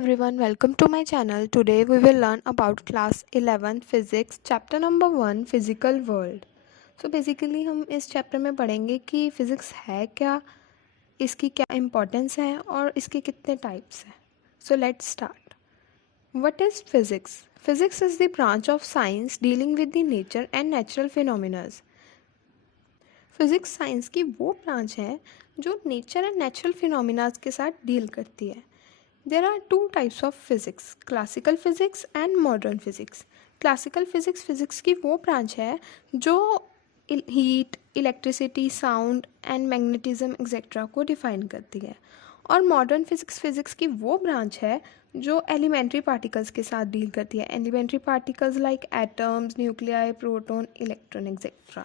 Everyone, welcome to my channel. Today we will learn about class 11 physics chapter number 1 physical world. So basically हम इस chapter में पढ़ेंगे कि physics है क्या, इसकी क्या इम्पोर्टेंस है और इसके कितने टाइप्स हैं. So let's start. What is physics? Physics is the branch of science dealing with the nature and natural phenomena. Physics science की वो ब्रांच है जो नेचर एंड नेचुरल फिनोमिनाज के साथ डील करती है. There are two types of physics, classical physics and modern physics. Classical physics physics की वो ब्रांच है जो heat, electricity, sound and magnetism etcetera को डिफाइन करती है. और मॉडर्न फिज़िक्स की वो ब्रांच है जो एलिमेंट्री पार्टिकल्स के साथ डील करती है. Elementary particles like atoms, nuclei, proton, electron etcetera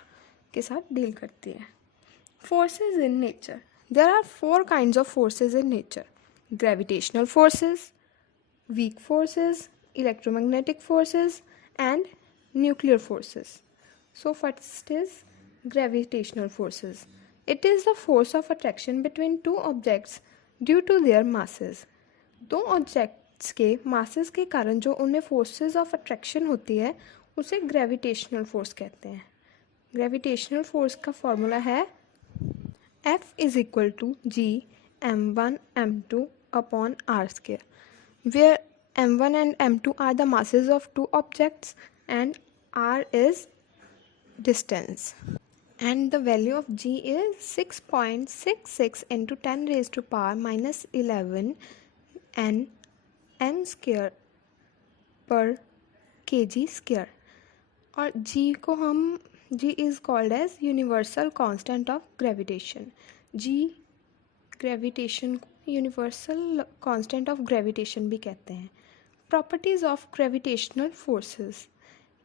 के साथ डील करती है. Forces in nature. There are four kinds of forces in nature: gravitational forces, weak forces, electromagnetic forces, and nuclear forces. So, first is gravitational forces. It is the force of attraction between two objects due to their masses. दो objects के masses के कारण जो उनमें forces of attraction होती है उसे gravitational force कहते हैं. ग्रेविटेशनल फोर्स का फॉर्मूला है F is equal to G m1 m2 upon r square, where m1 and m2 are the masses of two objects and r is distance. And the value of G is 6.66 into 10 raised to power minus 11 n m square per kg square. और G को हम G is called as universal constant of gravitation. G gravitation को universal constant of gravitation भी कहते हैं. Properties of gravitational forces.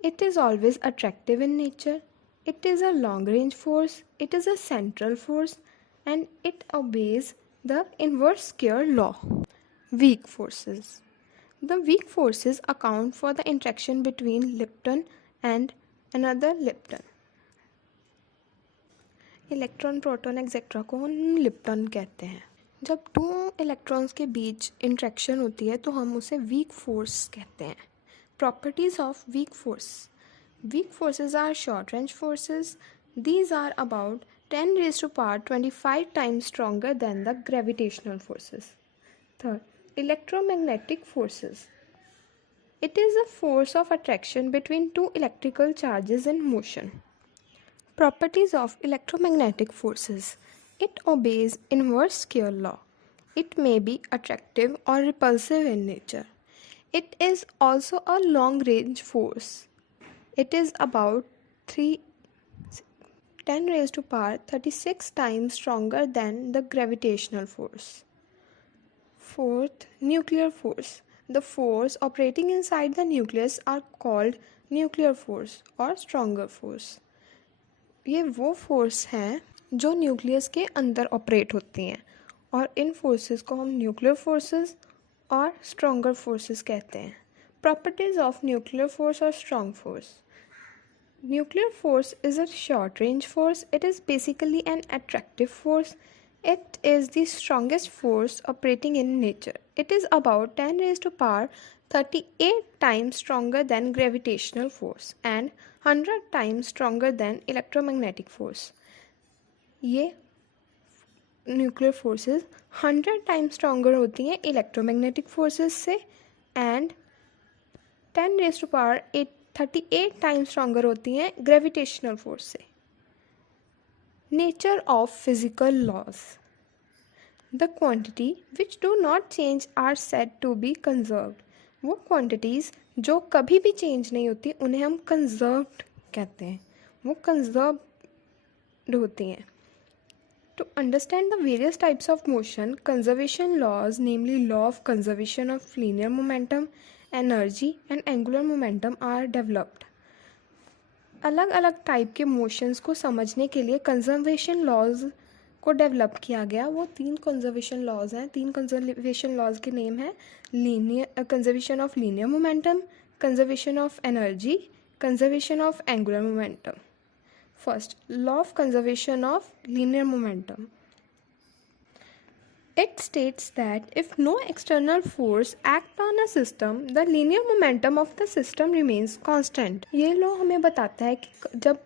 It is always attractive in nature. It is a long range force. It is a central force and it obeys the inverse square law. Weak forces. The weak forces account for the interaction between lepton and another lepton. Electron, proton etcetera को हम Lipton कहते हैं. जब दो electrons के बीच interaction होती है तो हम उसे वीक फोर्स कहते हैं. Properties of weak force. Weak forces are short range forces. These are about 10 raised to power 25 times stronger than the gravitational forces. Third, electromagnetic forces. It is a force of attraction between two electrical charges in motion. Properties of electromagnetic forces. It obeys inverse square law. It may be attractive or repulsive in nature. It is also a long range force. It is about 10 raised to power 36 times stronger than the gravitational force. Fourth, nuclear force. The force operating inside the nucleus are called nuclear force or stronger force. ये वो force हैं जो nucleus के अंदर operate होती हैं और इन forces को हम न्यूक्लियर फोर्सेस और स्ट्रॉन्गर फोर्सेस कहते हैं. प्रॉपर्टीज ऑफ न्यूक्लियर फोर्स और strong force. Nuclear force is a short range force. It is basically an attractive force. It is the strongest force operating in nature. It is about 10 raised to power 38 times stronger than gravitational force and 100 times stronger than electromagnetic force. ये nuclear forces 100 times stronger होती हैं electromagnetic forces से and 10 raise to power 38 times stronger होती हैं gravitational force से. Nature of physical laws. The quantity which do not change are said to be conserved. वो quantities जो कभी भी change नहीं होती उन्हें हम conserved कहते हैं. वो conserved होती हैं. To understand the various types of motion, conservation laws, namely law of conservation of linear momentum, energy and angular momentum are developed. अलग अलग टाइप के मोशंस को समझने के लिए कंजर्वेशन लॉज को डेवलप किया गया. वो 3 कंजर्वेशन लॉज हैं. 3 कंजर्वेशन लॉज के नेम हैं linear conservation of linear momentum, conservation of energy, conservation of angular momentum. First, law of conservation of linear momentum. It states that if no external force act on a system, the linear momentum of the system remains constant. ये law हमें बताता है कि जब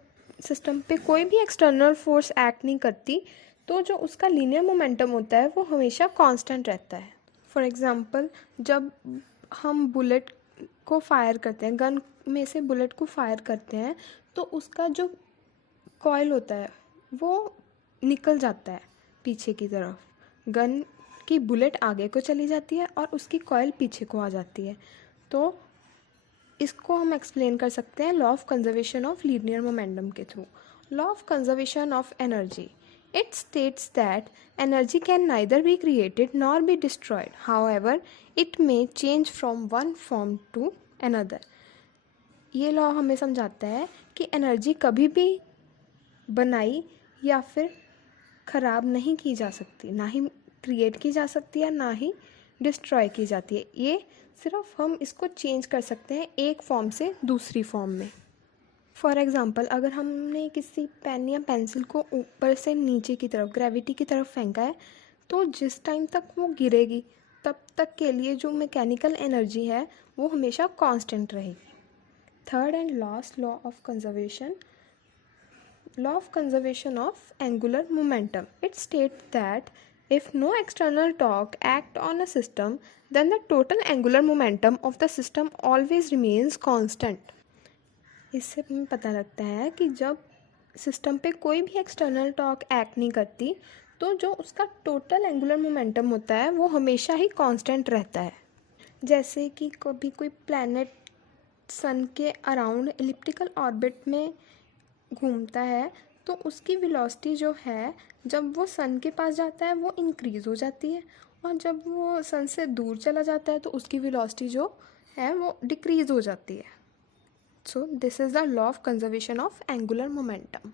system पे कोई भी external force act नहीं करती तो जो उसका लीनियर मोमेंटम होता है वो हमेशा कांस्टेंट रहता है. फॉर एग्जांपल, जब हम बुलेट को फायर करते हैं, गन में से बुलेट को फायर करते हैं, तो उसका जो कॉइल होता है वो निकल जाता है पीछे की तरफ. गन की बुलेट आगे को चली जाती है और उसकी कॉइल पीछे को आ जाती है. तो इसको हम एक्सप्लेन कर सकते हैं law of conservation of linear momentum के through. Law of conservation of energy. It states that energy can neither be created nor be destroyed. However, it may change from one form to another. ये law हमें समझाता है कि energy कभी भी बनाई या फिर ख़राब नहीं की जा सकती, ना ही क्रिएट की जा सकती है, ना ही डिस्ट्रॉय की जाती है. ये सिर्फ हम इसको चेंज कर सकते हैं एक फॉर्म से दूसरी फॉर्म में. फॉर एग्ज़ाम्पल, अगर हमने किसी पेन या पेंसिल को ऊपर से नीचे की तरफ ग्रेविटी की तरफ फेंका है, तो जिस टाइम तक वो गिरेगी तब तक के लिए जो मैकेनिकल एनर्जी है वो हमेशा कांस्टेंट रहेगी. Third and last law of conservation, law of conservation of angular momentum. It state that if no external torque act on a system, then the total angular momentum of the system always remains constant. इससे हमें पता लगता है कि जब system पे कोई भी एक्सटर्नल टॉर्क एक्ट नहीं करती तो जो उसका टोटल एंगुलर मोमेंटम होता है वो हमेशा ही कांस्टेंट रहता है. जैसे कि कभी कोई प्लैनेट सन के अराउंड एलिप्टिकल ऑर्बिट में घूमता है तो उसकी वेलोसिटी जो है जब वो सन के पास जाता है वो इंक्रीज़ हो जाती है, और जब वो सन से दूर चला जाता है तो उसकी वेलोसिटी जो है वो डिक्रीज़ हो जाती है. So this is the law of conservation of angular momentum.